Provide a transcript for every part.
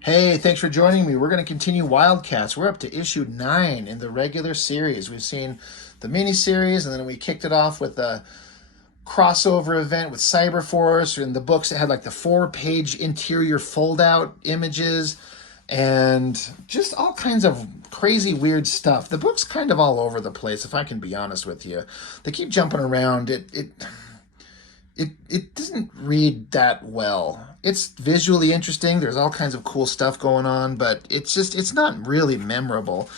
Hey, thanks for joining me. We're going to continue Wildcats. We're up to issue 9 in the regular series. We've seen the mini-series, and then we kicked it off with a crossover event with Cyberforce, and the books that had like the 4-page interior fold-out images and just all kinds of crazy weird stuff. The book's kind of all over the place, if I can be honest with you. They keep jumping around. It doesn't read that well. It's visually interesting. There's all kinds of cool stuff going on, but it's not really memorable.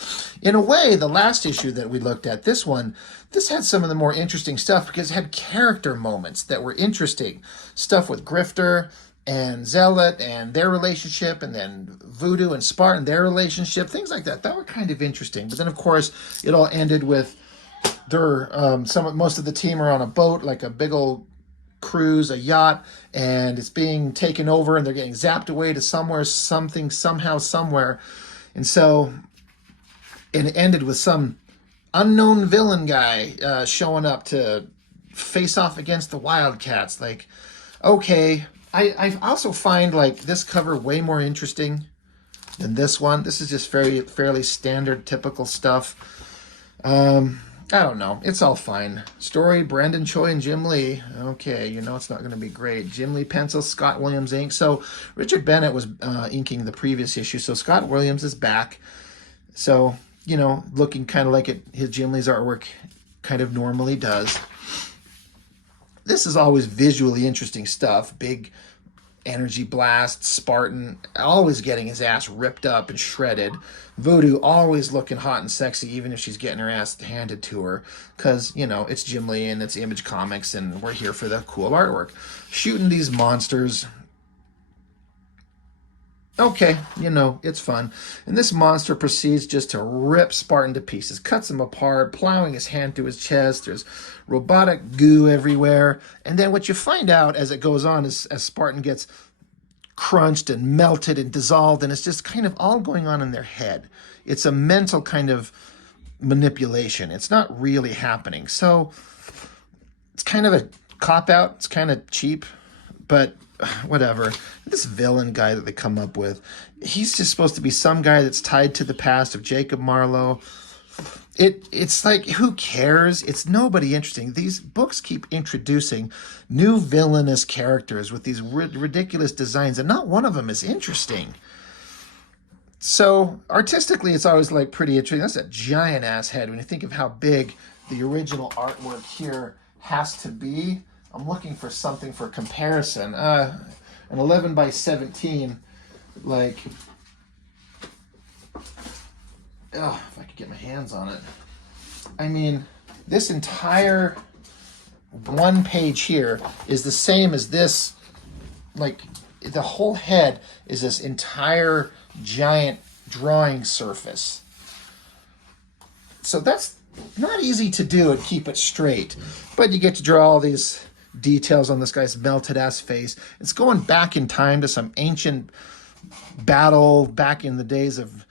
In a way, the last issue that we looked at, this had some of the more interesting stuff because it had character moments that were interesting. Stuff with Grifter and Zealot and their relationship, and then Voodoo and Spartan, their relationship, things like that. That were kind of interesting. But then, of course, it all ended with most of the team are on a boat, like a big old cruise, a yacht, and it's being taken over and they're getting zapped away to somewhere, something, somehow, somewhere. And so it ended with some unknown villain guy showing up to face off against the Wildcats. Like, okay, I also find like this cover way more interesting than this one. This is just fairly standard, typical stuff. I don't know. It's all fine. Story, Brandon Choi and Jim Lee. Okay, you know it's not going to be great. Jim Lee pencil, Scott Williams ink. So Richard Bennett was inking the previous issue, so Scott Williams is back. So, you know, looking kind of like his Jim Lee's artwork kind of normally does. This is always visually interesting stuff. Big energy blast, Spartan always getting his ass ripped up and shredded. Voodoo always looking hot and sexy, even if she's getting her ass handed to her, because, you know, it's Jim Lee and it's Image Comics and we're here for the cool artwork. Shooting these monsters. Okay, you know, it's fun. And this monster proceeds just to rip Spartan to pieces, cuts him apart, plowing his hand through his chest. There's robotic goo everywhere. And then what you find out as it goes on is as Spartan gets crunched and melted and dissolved, and it's just kind of all going on in their head. It's a mental kind of manipulation. It's not really happening. So it's kind of a cop-out. It's kind of cheap, but whatever. This villain guy that they come up with, he's just supposed to be some guy that's tied to the past of Jacob Marlowe. It's like, who cares? It's nobody interesting. These books keep introducing new villainous characters with these ridiculous designs, and not one of them is interesting. So artistically, it's always like pretty interesting. That's a giant ass head when you think of how big the original artwork here has to be. I'm looking for something for comparison. An 11 by 17, like, oh, if I could get my hands on it. I mean, this entire one page here is the same as this. Like, the whole head is this entire giant drawing surface. So that's not easy to do and keep it straight. But you get to draw all these details on this guy's melted ass face. It's going back in time to some ancient battle back in the days of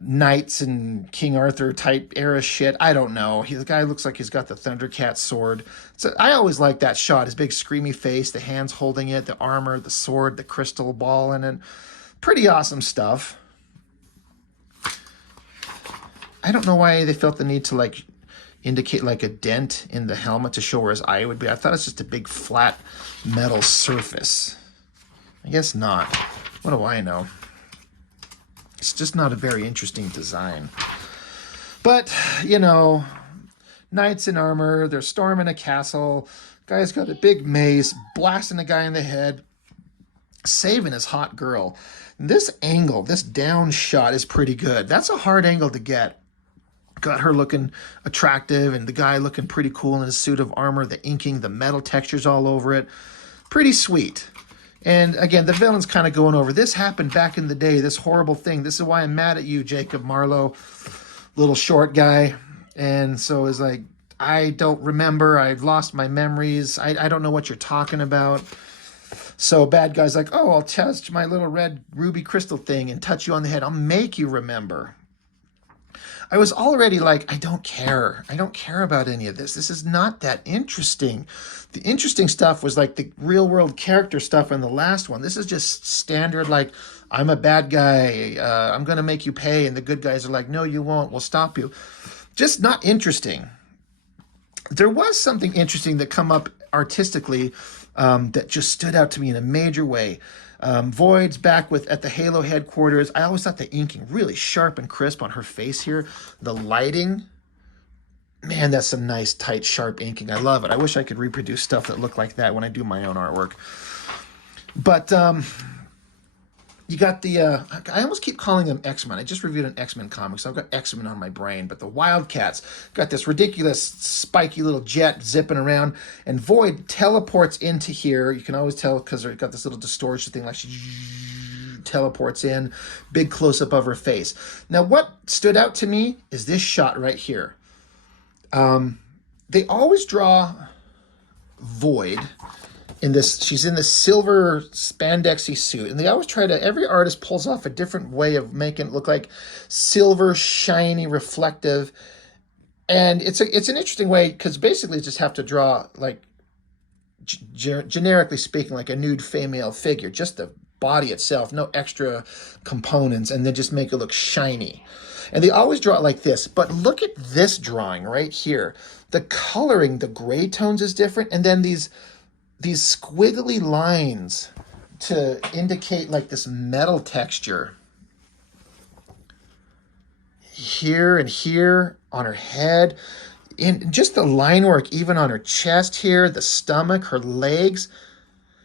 knights and King Arthur type era shit. I don't know. The guy looks like he's got the Thundercat sword. So I always like that shot. His big screamy face, the hands holding it, the armor, the sword, the crystal ball in it. Pretty awesome stuff. I don't know why they felt the need to like indicate like a dent in the helmet to show where his eye would be. I thought it's just a big flat metal surface. I guess not. What do I know? It's just not a very interesting design. But, you know, knights in armor, they're storming a castle. Guy's got a big mace, blasting a guy in the head, saving his hot girl. This angle, this down shot is pretty good. That's a hard angle to get. Got her looking attractive and the guy looking pretty cool in his suit of armor, the inking, the metal textures all over it. Pretty sweet. And again, the villain's kind of going over, this happened back in the day, this horrible thing. This is why I'm mad at you, Jacob Marlowe, little short guy. And so it's like, I don't remember. I've lost my memories. I don't know what you're talking about. So bad guy's like, oh, I'll touch my little red ruby crystal thing and touch you on the head. I'll make you remember. I was already like, I don't care. I don't care about any of this. This is not that interesting. The interesting stuff was like the real world character stuff in the last one. This is just standard, like, I'm a bad guy. I'm going to make you pay. And the good guys are like, no, you won't. We'll stop you. Just not interesting. There was something interesting that come up artistically that just stood out to me in a major way. Void's back with at the Halo headquarters. I always thought the inking really sharp and crisp on her face here. The lighting, man, that's some nice, tight, sharp inking. I love it. I wish I could reproduce stuff that looked like that when I do my own artwork. But you got the, I almost keep calling them X-Men. I just reviewed an X-Men comic, so I've got X-Men on my brain. But the Wildcats got this ridiculous, spiky little jet zipping around, and Void teleports into here. You can always tell because they've got this little distortion thing, like she teleports in, big close-up of her face. Now, what stood out to me is this shot right here. They always draw Void in this, she's in this silver spandexy suit, and they always try to, every artist pulls off a different way of making it look like silver, shiny, reflective. And it's an interesting way, because basically you just have to draw, like, generically speaking, like a nude female figure, just the body itself, no extra components, and then just make it look shiny. And they always draw it like this. But look at this drawing right here. The coloring, the gray tones is different, and then these squiggly lines to indicate like this metal texture here and here on her head, and just the line work even on her chest here, the stomach, her legs.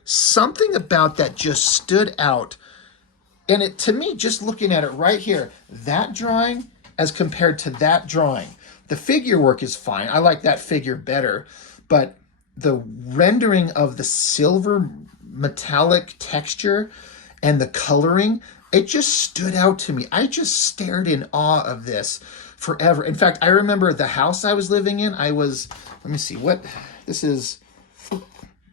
Something about that just stood out. And it, to me, just looking at it right here, that drawing as compared to that drawing, the figure work is fine. I like that figure better, but the rendering of the silver metallic texture and the coloring, it just stood out to me. I just stared in awe of this forever. In fact, I remember the house I was living in, I was, let me see, what, this is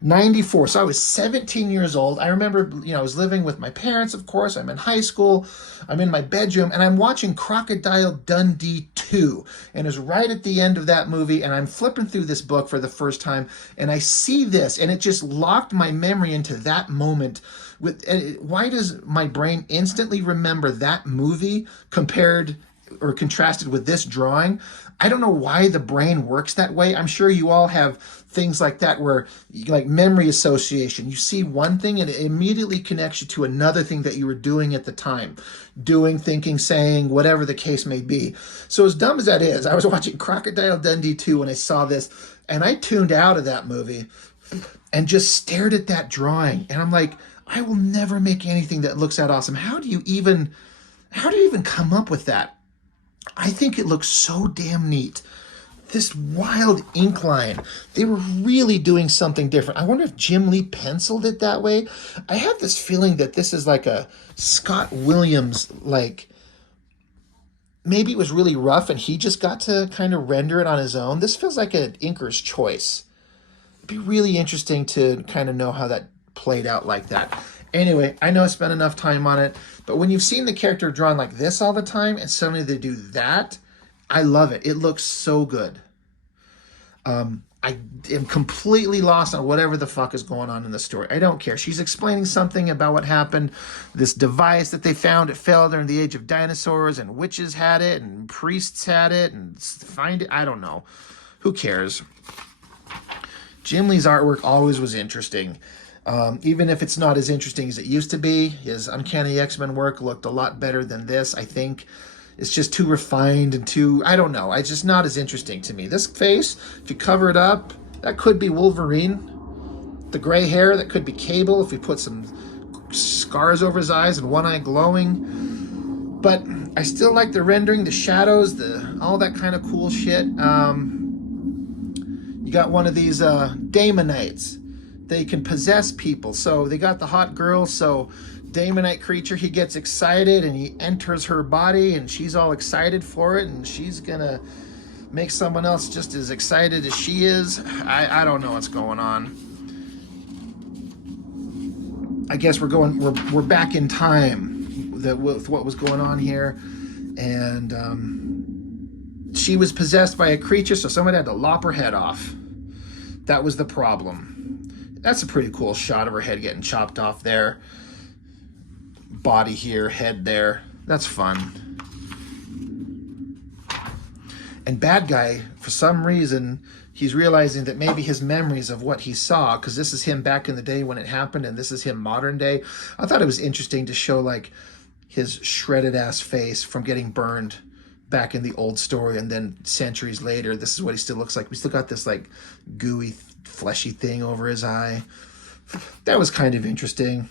94, so I was 17 years old. I remember, I was living with my parents, of course. I'm in high school. I'm in my bedroom, and I'm watching Crocodile Dundee 2. And it's right at the end of that movie, and I'm flipping through this book for the first time, and I see this, and it just locked my memory into that moment. Why does my brain instantly remember that movie compared or contrasted with this drawing? I don't know why the brain works that way. I'm sure you all have things like that where, like memory association, you see one thing and it immediately connects you to another thing that you were doing at the time. Doing, thinking, saying, whatever the case may be. So as dumb as that is, I was watching Crocodile Dundee 2 when I saw this, and I tuned out of that movie and just stared at that drawing. And I'm like, I will never make anything that looks that awesome. How do you even come up with that? I think it looks so damn neat. This wild ink line, they were really doing something different. I wonder if Jim Lee penciled it that way. I have this feeling that this is like a Scott Williams, like, maybe it was really rough and he just got to kind of render it on his own. This feels like an inker's choice. It'd be really interesting to kind of know how that played out like that. Anyway, I know I spent enough time on it, but when you've seen the character drawn like this all the time and suddenly they do that, I love it. It looks so good. I am completely lost on whatever the fuck is going on in the story. I don't care. She's explaining something about what happened. This device that they found, it fell during the age of dinosaurs, and witches had it, and priests had it, and find it. I don't know. Who cares? Jim Lee's artwork always was interesting. Even if it's not as interesting as it used to be, his Uncanny X-Men work looked a lot better than this, I think. It's just too refined and too, I don't know. It's just not as interesting to me. This face, if you cover it up, that could be Wolverine. The gray hair, that could be Cable if we put some scars over his eyes and one eye glowing. But I still like the rendering, the shadows, all that kind of cool shit. You got one of these Daemonites. They can possess people. So they got the hot girl, so Daemonite creature, he gets excited and he enters her body and she's all excited for it and she's gonna make someone else just as excited as she is. I don't know what's going on. I guess we're back in time with what was going on here, and she was possessed by a creature, so someone had to lop her head off. That was the problem. That's a pretty cool shot of her head getting chopped off there. body here, head there. That's fun. And bad guy, for some reason, he's realizing that maybe his memories of what he saw, because this is him back in the day when it happened, and this is him modern day. I thought it was interesting to show like his shredded ass face from getting burned back in the old story, and then centuries later, this is what he still looks like. We still got this like gooey, fleshy thing over his eye. That was kind of interesting.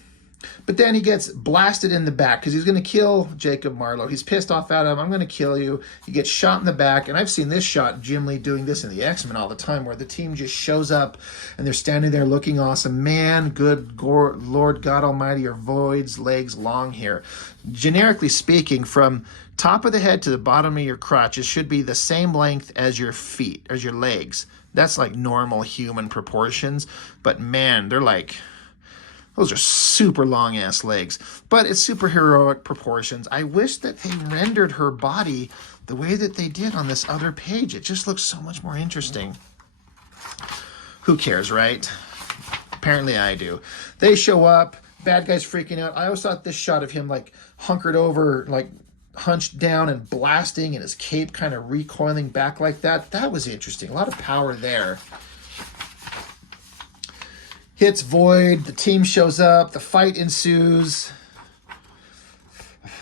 But then he gets blasted in the back because he's going to kill Jacob Marlowe. He's pissed off at him. I'm going to kill you. He gets shot in the back. And I've seen this shot, Jim Lee doing this in the X-Men all the time, where the team just shows up and they're standing there looking awesome. Man, good Lord God Almighty, are Void's legs long here. Generically speaking, from top of the head to the bottom of your crotch, it should be the same length as your feet, as your legs. That's like normal human proportions. But man, they're like... those are super long-ass legs, but it's superheroic proportions. I wish that they rendered her body the way that they did on this other page. It just looks so much more interesting. Who cares, right? Apparently I do. They show up. Bad guy's freaking out. I always thought this shot of him like hunkered over, like hunched down and blasting, and his cape kind of recoiling back like that. That was interesting. A lot of power there. Hits Void, the team shows up, the fight ensues.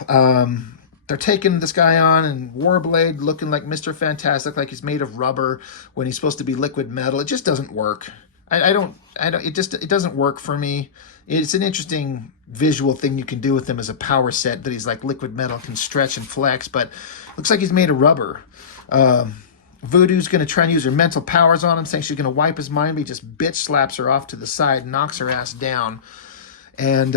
They're taking this guy on, and Warblade looking like Mr. Fantastic, like he's made of rubber when he's supposed to be liquid metal. It just doesn't work. It doesn't work for me. It's an interesting visual thing you can do with him as a power set, that he's like liquid metal, can stretch and flex, but looks like he's made of rubber. Voodoo's going to try and use her mental powers on him, saying she's going to wipe his mind, but he just bitch slaps her off to the side, knocks her ass down. And,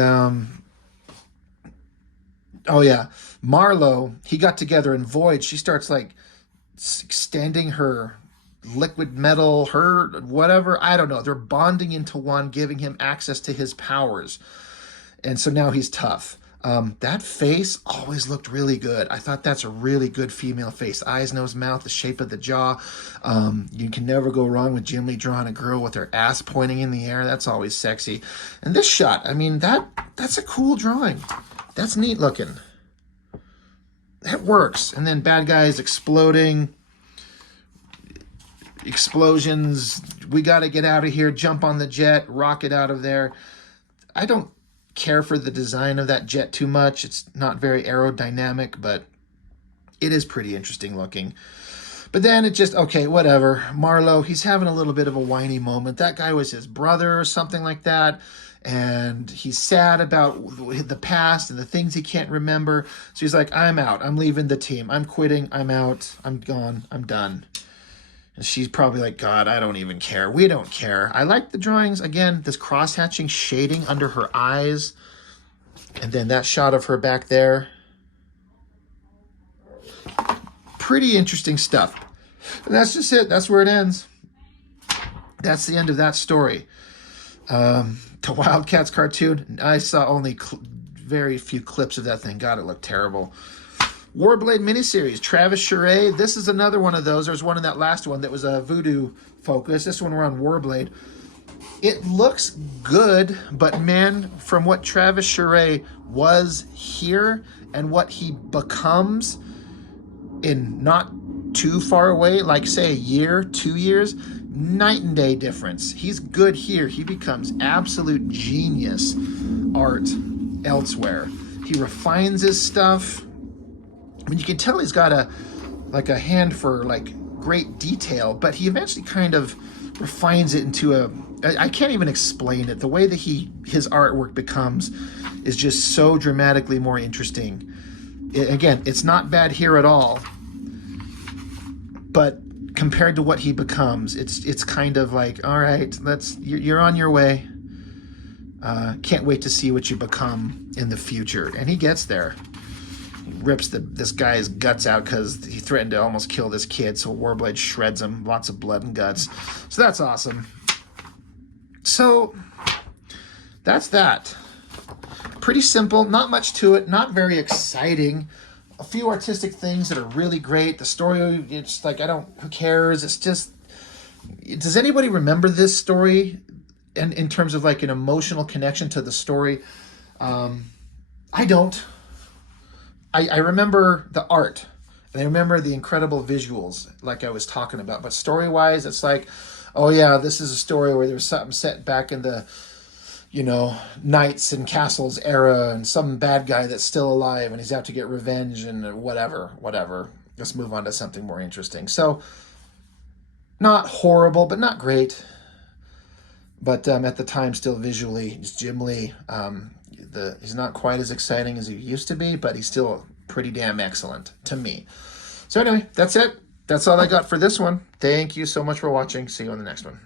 oh yeah, Marlowe, he got together in Void. She starts like extending her liquid metal, her whatever, I don't know. They're bonding into one, giving him access to his powers. And so now he's tough. That face always looked really good. I thought that's a really good female face. Eyes, nose, mouth, the shape of the jaw. You can never go wrong with Jim Lee drawing a girl with her ass pointing in the air. That's always sexy. And this shot, I mean, that's a cool drawing. That's neat looking. That works. And then bad guys exploding. Explosions. We got to get out of here. Jump on the jet. Rocket out of there. I don't care for the design of that jet too much. It's not very aerodynamic, but it is pretty interesting looking. But then it just, okay, whatever. Marlowe, he's having a little bit of a whiny moment. That guy was his brother or something like that, and he's sad about the past and the things he can't remember. So he's like, I'm out. I'm leaving the team. I'm quitting. I'm out. I'm gone. I'm done. And she's probably like, God, I don't even care. We don't care. I like the drawings. Again, this cross-hatching shading under her eyes. And then that shot of her back there. Pretty interesting stuff. And that's just it. That's where it ends. That's the end of that story. The Wildcats cartoon, I saw only very few clips of that thing. God, it looked terrible. Warblade miniseries, Travis Charest. This is another one of those. There's one in that last one that was a Voodoo focus. This one we're on Warblade. It looks good, but man, from what Travis Charest was here and what he becomes in not too far away, like say a year, 2 years, night and day difference. He's good here. He becomes absolute genius art elsewhere. He refines his stuff. I mean, you can tell he's got a hand for like great detail, but he eventually kind of refines it into I can't even explain it. The way that his artwork becomes is just so dramatically more interesting. Again, it's not bad here at all, but compared to what he becomes, it's kind of like, all right, you're on your way. Can't wait to see what you become in the future. And he gets there. Rips this guy's guts out because he threatened to almost kill this kid, so Warblade shreds him. Lots of blood and guts. So that's awesome. So that's that. Pretty simple, not much to it, not very exciting. A few artistic things that are really great. The story, it's like, who cares? It's just, does anybody remember this story in terms of like an emotional connection to the story? I don't. I remember the art, and I remember the incredible visuals, like I was talking about. But story-wise, it's like, oh yeah, this is a story where there's something set back in the, knights and castles era, and some bad guy that's still alive, and he's out to get revenge, and whatever. Let's move on to something more interesting. So, not horrible, but not great. But at the time, still visually, Jim Lee. He's not quite as exciting as he used to be, but he's still pretty damn excellent to me. So anyway, that's it. That's all I got for this one. Thank you so much for watching. See you on the next one.